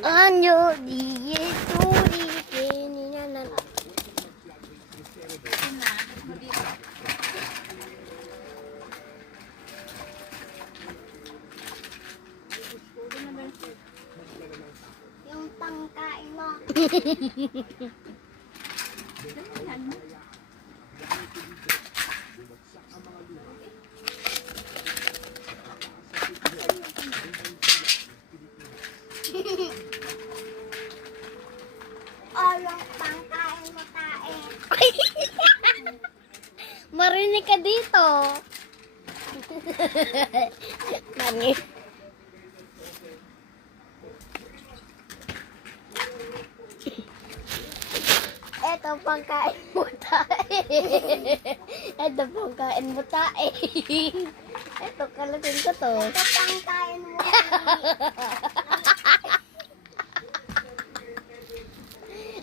Anyo di turi peninanan. Yung pangkain mo. Oh, yung pangkain mo tae. Marinig ka dito. Mani. Ito pangkain mo tae. Ito pangkain mo tae. Ito kalasin ko to. Ito pangkain mo.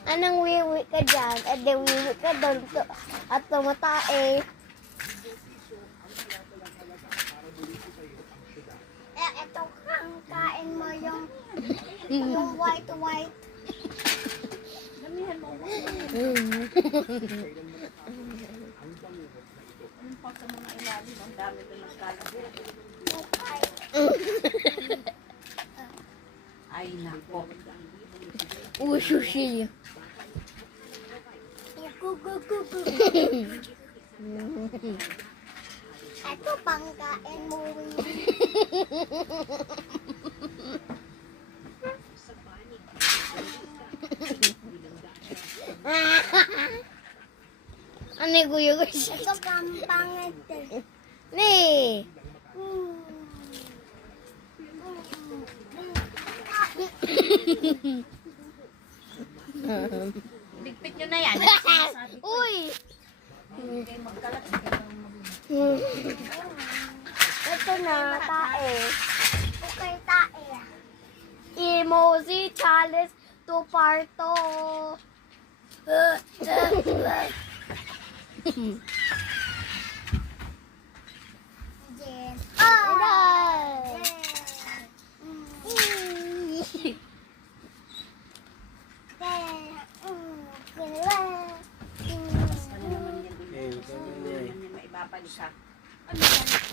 Anong wiwi ka dyan? Eh, di wiwi ka doon. At tumatae. Ito pangkain mo yung white. Damihan mo. Ang pa sa mga ilalim, ang dami doon ng kalat. Ay, nako. Sushi. Ito pangkain mo. Ano yung guyo ko siya? Ito pampangit. Nee. Ligpit nyo na yan. Uy! Kayo magkalat. Ito na, tae. Okay, tae. Emoji challenge to parto. Jen. Aray! Ano naman yan? Ano naman yan? Maibabalik ka. Ano yan?